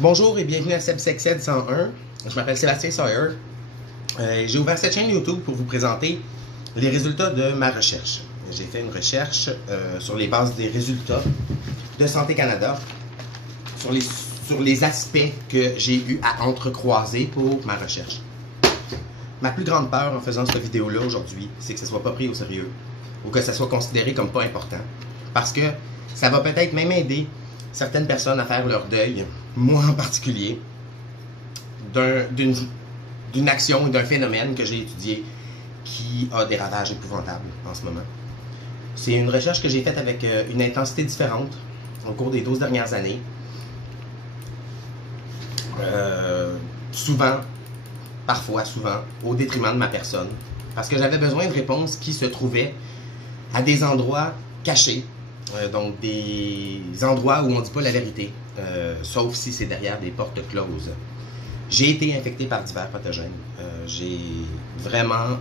Bonjour et bienvenue à SebSexEd 101. Je m'appelle Sébastien Sawyer. J'ai ouvert cette chaîne YouTube pour vous présenter les résultats de ma recherche. J'ai fait une recherche sur les bases des résultats de Santé Canada, sur les aspects que j'ai eu à entrecroiser pour ma recherche. Ma plus grande peur en faisant cette vidéo-là aujourd'hui, c'est que ça ne soit pas pris au sérieux ou que ça soit considéré comme pas important. Parce que ça va peut-être même aider certaines personnes à faire leur deuil, moi en particulier, d'une action ou d'un phénomène que j'ai étudié qui a des ravages épouvantables en ce moment. C'est une recherche que j'ai faite avec une intensité différente au cours des 12 dernières années. Souvent, au détriment de ma personne. Parce que j'avais besoin de réponses qui se trouvaient à des endroits cachés. Donc des endroits où on ne dit pas la vérité, sauf si c'est derrière des portes closes. J'ai été infecté par divers pathogènes. J'ai vraiment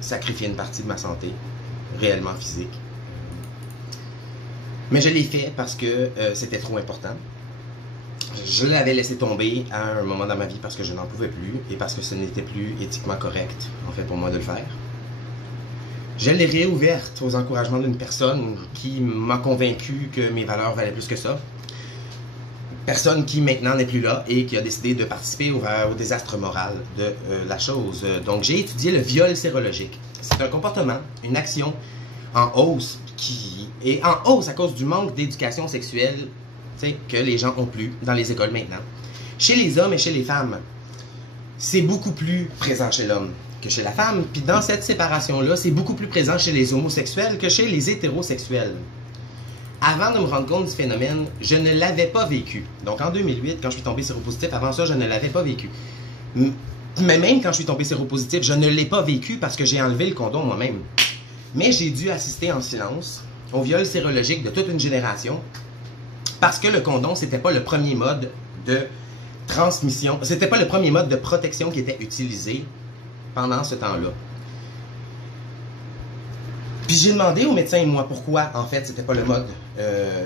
sacrifié une partie de ma santé, réellement physique. Mais je l'ai fait parce que c'était trop important. Je l'avais laissé tomber à un moment dans ma vie parce que je n'en pouvais plus et parce que ce n'était plus éthiquement correct, en fait, pour moi de le faire. Je l'ai réouverte aux encouragements d'une personne qui m'a convaincu que mes valeurs valaient plus que ça. Personne qui maintenant n'est plus là et qui a décidé de participer au désastre moral de la chose. Donc j'ai étudié le viol sérologique. C'est un comportement, une action en hausse qui est en hausse à cause du manque d'éducation sexuelle que les gens ont plus dans les écoles maintenant. Chez les hommes et chez les femmes, c'est beaucoup plus présent chez l'homme que chez la femme. Puis dans cette séparation-là, c'est beaucoup plus présent chez les homosexuels que chez les hétérosexuels. Avant de me rendre compte du phénomène, je ne l'avais pas vécu. Donc en 2008, quand je suis tombé séropositif, avant ça, je ne l'avais pas vécu. Mais même quand je suis tombé séropositif, je ne l'ai pas vécu parce que j'ai enlevé le condom moi-même. Mais j'ai dû assister en silence au viol sérologique de toute une génération parce que le condom, c'était pas le premier mode de transmission, c'était pas le premier mode de protection qui était utilisé pendant ce temps-là. Puis j'ai demandé au médecin et moi pourquoi, en fait, c'était pas le mode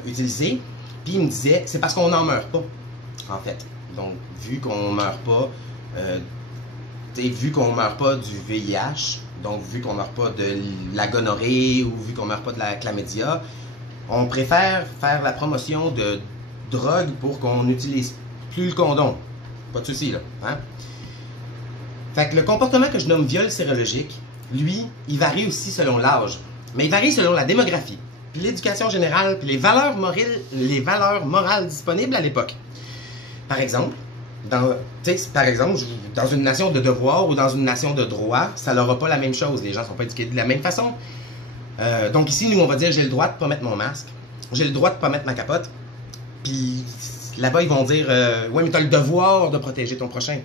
utilisé. Puis il me disait, c'est parce qu'on n'en meurt pas, en fait. Donc, vu qu'on meurt pas, du VIH, donc vu qu'on meurt pas de la gonorrhée ou vu qu'on meurt pas de la chlamydia, on préfère faire la promotion de drogue pour qu'on n'utilise plus le condom. Pas de souci, là. Hein? Fait que le comportement que je nomme viol sérologique, lui, il varie aussi selon l'âge. Mais il varie selon la démographie, puis l'éducation générale, puis les valeurs morales disponibles à l'époque. Par exemple, dans une nation de devoir ou dans une nation de droit, ça n'aura pas la même chose. Les gens ne sont pas éduqués de la même façon. Donc ici, nous, on va dire, j'ai le droit de ne pas mettre mon masque, j'ai le droit de ne pas mettre ma capote, puis là-bas, ils vont dire, ouais, mais tu as le devoir de protéger ton prochain.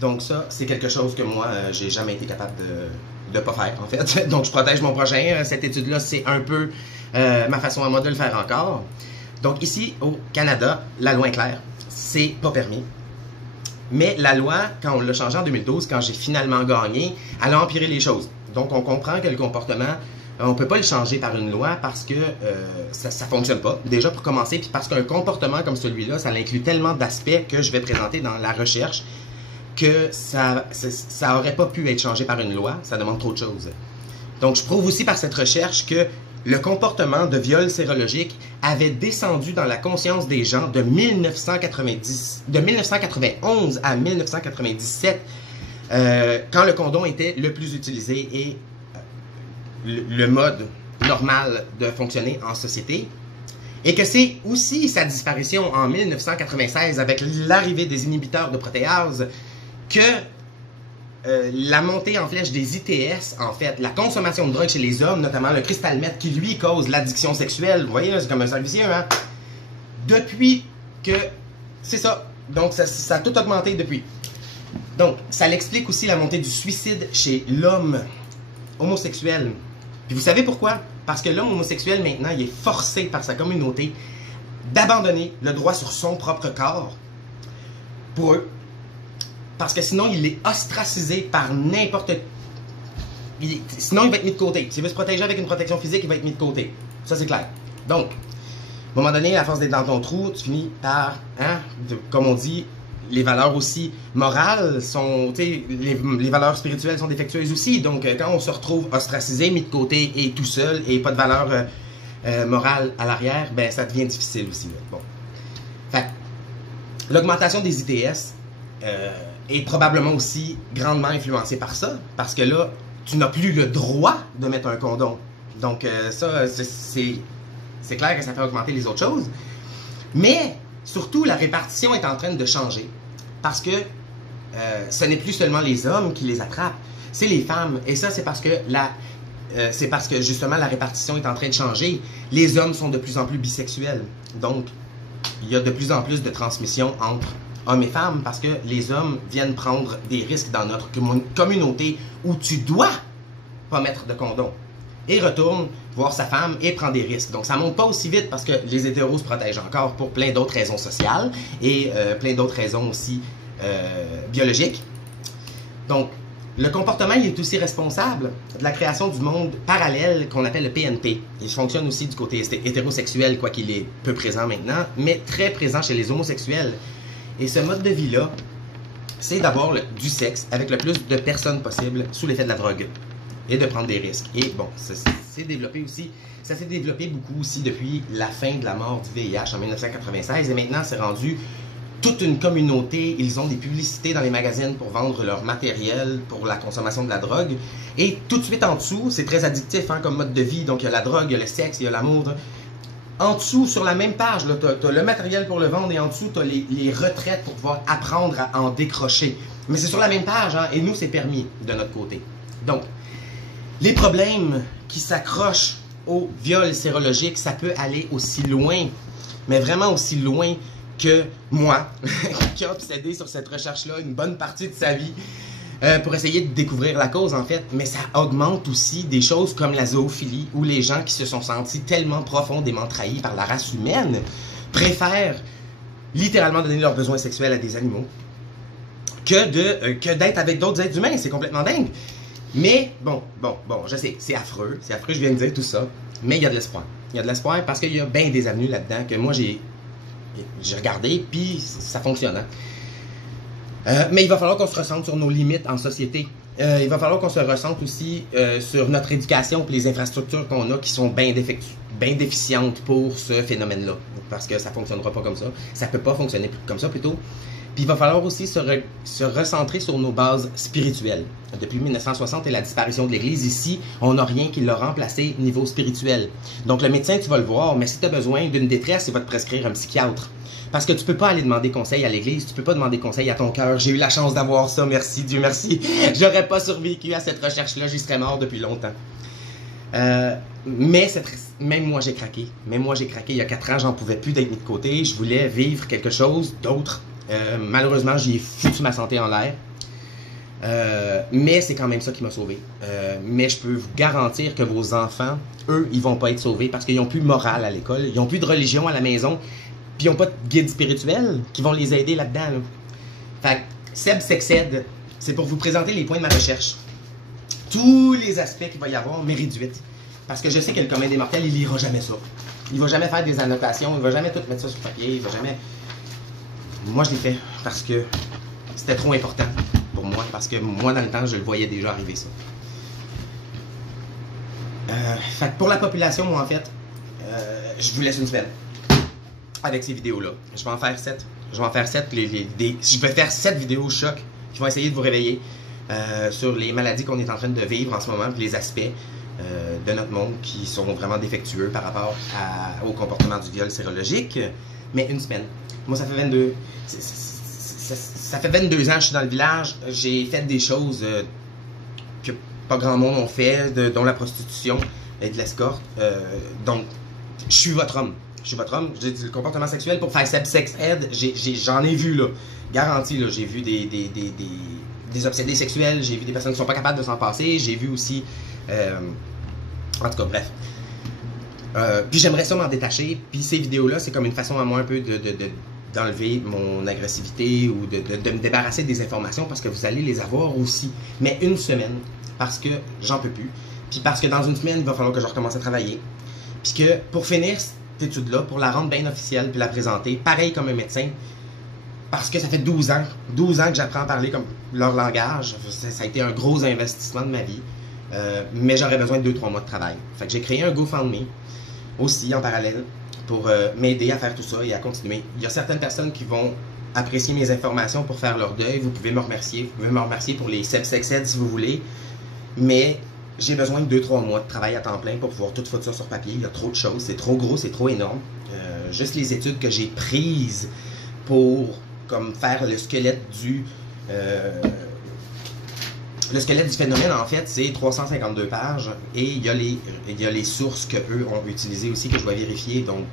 Donc ça, c'est quelque chose que moi, j'ai jamais été capable de pas faire, en fait. Donc je protège mon prochain. Cette étude-là, c'est un peu ma façon à moi de le faire encore. Donc ici, au Canada, la loi est claire. C'est pas permis. Mais la loi, quand on l'a changée en 2012, quand j'ai finalement gagné, elle a empiré les choses. Donc on comprend que le comportement, on ne peut pas le changer par une loi parce que ça ne fonctionne pas. Déjà pour commencer, puis parce qu'un comportement comme celui-là, ça inclut tellement d'aspects que je vais présenter dans la recherche que ça n'aurait pas pu être changé par une loi, ça demande trop de choses. Donc je prouve aussi par cette recherche que le comportement de viol sérologique avait descendu dans la conscience des gens de 1991 à 1997, quand le condom était le plus utilisé et le mode normal de fonctionner en société, et que c'est aussi sa disparition en 1996 avec l'arrivée des inhibiteurs de protéase que la montée en flèche des ITS, en fait, la consommation de drogue chez les hommes, notamment le cristal meth qui lui cause l'addiction sexuelle, vous voyez, c'est comme un cercle vicieux, hein? Depuis que, c'est ça, donc ça a tout augmenté depuis. Donc, ça l'explique aussi la montée du suicide chez l'homme homosexuel. Puis vous savez pourquoi? Parce que l'homme homosexuel, maintenant, il est forcé par sa communauté d'abandonner le droit sur son propre corps pour eux. Parce que sinon, il est ostracisé par n'importe... Sinon, il va être mis de côté. S'il veut se protéger avec une protection physique, il va être mis de côté. Ça, c'est clair. Donc, à un moment donné, à force d'être dans ton trou, tu finis par comme on dit, les valeurs aussi morales sont, les valeurs spirituelles sont défectueuses aussi. Donc, quand on se retrouve ostracisé, mis de côté et tout seul, et pas de valeur morale à l'arrière, ben ça devient difficile aussi. Là. Bon. Fait l'augmentation des ITS est probablement aussi grandement influencée par ça, parce que là, tu n'as plus le droit de mettre un condom. Donc, ça, c'est clair que ça fait augmenter les autres choses. Mais, surtout, la répartition est en train de changer. Parce que ce n'est plus seulement les hommes qui les attrapent, c'est les femmes. Et ça, c'est parce que justement la répartition est en train de changer. Les hommes sont de plus en plus bisexuels. Donc, il y a de plus en plus de transmission entre hommes et femmes parce que les hommes viennent prendre des risques dans notre communauté où tu dois pas mettre de condom. Et retourne voir sa femme et prend des risques. Donc ça monte pas aussi vite parce que les hétéros se protègent encore pour plein d'autres raisons sociales et plein d'autres raisons aussi biologiques. Donc le comportement il est aussi responsable de la création du monde parallèle qu'on appelle le PNP. Il fonctionne aussi du côté hétérosexuel, quoi qu'il est peu présent maintenant, mais très présent chez les homosexuels. Et ce mode de vie-là, c'est d'avoir du sexe avec le plus de personnes possible sous l'effet de la drogue. Et de prendre des risques. Et bon, ça s'est développé beaucoup aussi depuis la fin de la mort du VIH en 1996. Et maintenant, c'est rendu toute une communauté. Ils ont des publicités dans les magazines pour vendre leur matériel pour la consommation de la drogue. Et tout de suite en dessous, c'est très addictif hein, comme mode de vie. Donc, il y a la drogue, il y a le sexe, il y a l'amour. En dessous, sur la même page, tu as le matériel pour le vendre et en dessous, tu as les retraites pour pouvoir apprendre à en décrocher. Mais c'est sur la même page hein, et nous, c'est permis de notre côté. Donc, les problèmes qui s'accrochent au viol sérologique, ça peut aller aussi loin, mais vraiment aussi loin que moi, qui a obsédé sur cette recherche-là une bonne partie de sa vie pour essayer de découvrir la cause, en fait. Mais ça augmente aussi des choses comme la zoophilie, où les gens qui se sont sentis tellement profondément trahis par la race humaine préfèrent littéralement donner leurs besoins sexuels à des animaux que d'être avec d'autres êtres humains. C'est complètement dingue. Mais, bon, je sais, c'est affreux, je viens de dire tout ça, mais il y a de l'espoir. Il y a de l'espoir parce qu'il y a bien des avenues là-dedans que moi j'ai regardé, puis ça fonctionne. Hein? Mais il va falloir qu'on se ressente sur nos limites en société. Il va falloir qu'on se ressente aussi sur notre éducation et les infrastructures qu'on a qui sont bien déficientes pour ce phénomène-là. Parce que ça ne fonctionnera pas comme ça. Ça ne peut pas fonctionner comme ça plutôt. Puis il va falloir aussi se recentrer sur nos bases spirituelles. Depuis 1960 et la disparition de l'Église, ici, on n'a rien qui l'a remplacé niveau spirituel. Donc le médecin, tu vas le voir, mais si tu as besoin d'une détresse, il va te prescrire un psychiatre. Parce que tu peux pas aller demander conseil à l'Église, tu peux pas demamer conseil à ton cœur. J'ai eu la chance d'avoir ça, merci, Dieu merci. J'aurais pas survécu à cette recherche-là, j'y serais mort depuis longtemps. Mais même moi j'ai craqué. Même moi j'ai craqué il y a 4 ans, j'en pouvais plus d'être mis de côté. Je voulais vivre quelque chose d'autre. Malheureusement, j'ai foutu ma santé en l'air. Mais c'est quand même ça qui m'a sauvé. Mais je peux vous garantir que vos enfants, eux, ils vont pas être sauvés parce qu'ils n'ont plus de morale à l'école, ils n'ont plus de religion à la maison, puis ils n'ont pas de guide spirituel qui vont les aider là-dedans. Là. Fait que Seb Sexed, c'est pour vous présenter les points de ma recherche. Tous les aspects qu'il va y avoir, mais réduites. Parce que je sais que le commun des mortels, il lira jamais ça. Il va jamais faire des annotations, il va jamais tout mettre ça sur papier, il va jamais... Moi, je l'ai fait parce que c'était trop important pour moi, parce que moi, dans le temps, je le voyais déjà arriver, ça. Fait que pour la population, moi, en fait, je vous laisse une semaine avec ces vidéos-là. Je vais en faire 7. Je vais en faire 7. Je vais faire 7 vidéos choc qui vont essayer de vous réveiller sur les maladies qu'on est en train de vivre en ce moment, puis les aspects de notre monde qui sont vraiment défectueux par rapport au comportement du viol sérologique. Mais une semaine. Moi, ça fait 22... Ça fait 22 ans que je suis dans le village. J'ai fait des choses que pas grand monde ont fait, dont la prostitution et de l'escorte. Donc, je suis votre homme. Je suis votre homme. J'ai le comportement sexuel pour faire sex ed. J'en ai vu, là. Garanti, là. J'ai vu des obsédés sexuels. J'ai vu des personnes qui sont pas capables de s'en passer. J'ai vu aussi... en tout cas, bref. Puis j'aimerais ça m'en détacher. Puis ces vidéos-là, c'est comme une façon à moi un peu d'enlever mon agressivité ou de me débarrasser des informations parce que vous allez les avoir aussi. Mais une semaine, parce que j'en peux plus. Puis parce que dans une semaine, il va falloir que je recommence à travailler. Puis que pour finir cette étude-là, pour la rendre bien officielle puis la présenter, pareil comme un médecin, parce que ça fait 12 ans que j'apprends à parler comme leur langage. Ça a été un gros investissement de ma vie. Mais j'aurais besoin de 2-3 mois de travail. Fait que j'ai créé un GoFundMe aussi en parallèle pour m'aider à faire tout ça et à continuer. Il y a certaines personnes qui vont apprécier mes informations pour faire leur deuil. Vous pouvez me remercier. Vous pouvez me remercier pour les SEPSEXED si vous voulez. Mais j'ai besoin de 2-3 mois de travail à temps plein pour pouvoir tout foutre ça sur papier. Il y a trop de choses. C'est trop gros, c'est trop énorme. Juste les études que j'ai prises pour comme faire le squelette du phénomène, en fait, c'est 352 pages et il y a les sources qu'eux ont utilisées aussi que je dois vérifier, donc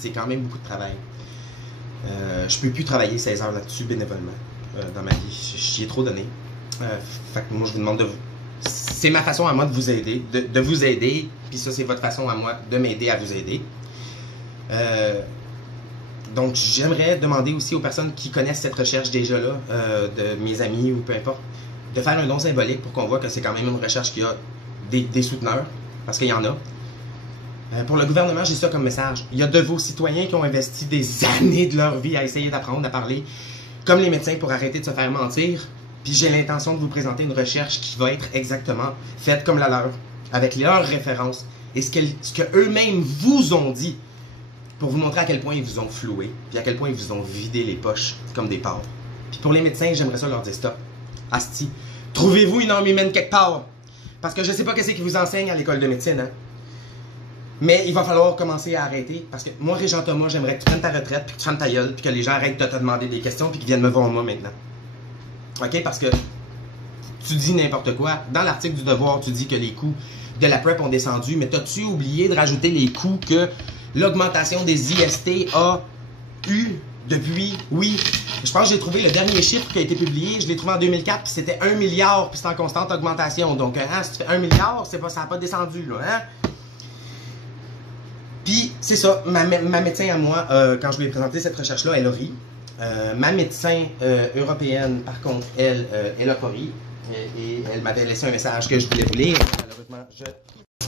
c'est quand même beaucoup de travail. Je peux plus travailler 16 heures là-dessus bénévolement dans ma vie, j'y ai trop donné. Fait que moi je vous demande de vous... C'est ma façon à moi de vous aider, de vous aider, puis ça c'est votre façon à moi de m'aider à vous aider. Donc, j'aimerais demander aussi aux personnes qui connaissent cette recherche déjà là, de mes amis ou peu importe, de faire un don symbolique pour qu'on voit que c'est quand même une recherche qui a des souteneurs, parce qu'il y en a. Pour le gouvernement, j'ai ça comme message. Il y a de vos citoyens qui ont investi des années de leur vie à essayer d'apprendre à parler, comme les médecins, pour arrêter de se faire mentir. Puis j'ai l'intention de vous présenter une recherche qui va être exactement faite comme la leur, avec leurs références et ce que eux-mêmes vous ont dit, pour vous montrer à quel point ils vous ont floué, puis à quel point ils vous ont vidé les poches comme des porcs. Puis pour les médecins, j'aimerais ça leur dire stop. Asti, trouvez-vous une âme humaine quelque part. Parce que je sais pas qu'est-ce qu'ils vous enseignent à l'école de médecine, hein. Mais il va falloir commencer à arrêter. Parce que moi, Régent Thomas, j'aimerais que tu prennes ta retraite, puis que tu fermes ta gueule, puis que les gens arrêtent de te demander des questions, puis qu'ils viennent me voir moi maintenant. OK? Parce que tu dis n'importe quoi. Dans l'article du Devoir, tu dis que les coûts de la PrEP ont descendu, mais t'as-tu oublié de rajouter les coûts que l'augmentation des IST a eu depuis, oui, je pense que j'ai trouvé le dernier chiffre qui a été publié, je l'ai trouvé en 2004, puis c'était 1 milliard, puis c'est en constante augmentation. Donc, hein, si tu fais 1 milliard, ça n'a pas descendu, là, hein? Puis, c'est ça, ma médecin à moi, quand je lui ai présenté cette recherche-là, elle a ri. Ma médecin européenne, par contre, elle a pas ri. Et elle m'avait laissé un message que je voulais vous lire. Malheureusement,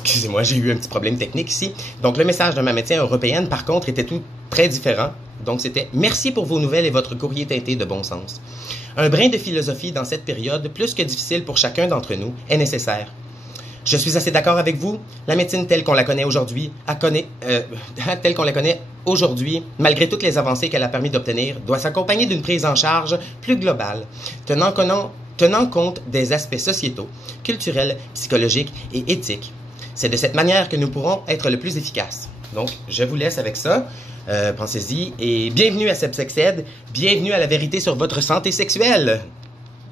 excusez-moi, j'ai eu un petit problème technique ici. Donc, le message de ma médecin européenne, par contre, était tout très différent. Donc, c'était « Merci pour vos nouvelles et votre courrier teinté de bon sens. Un brin de philosophie dans cette période, plus que difficile pour chacun d'entre nous, est nécessaire. Je suis assez d'accord avec vous. La médecine telle qu'on la connaît aujourd'hui, malgré toutes les avancées qu'elle a permis d'obtenir, doit s'accompagner d'une prise en charge plus globale, tenant compte des aspects sociétaux, culturels, psychologiques et éthiques. C'est de cette manière que nous pourrons être le plus efficaces. » Donc, je vous laisse avec ça. Pensez-y et bienvenue à SEPSEXED, bienvenue à la vérité sur votre santé sexuelle.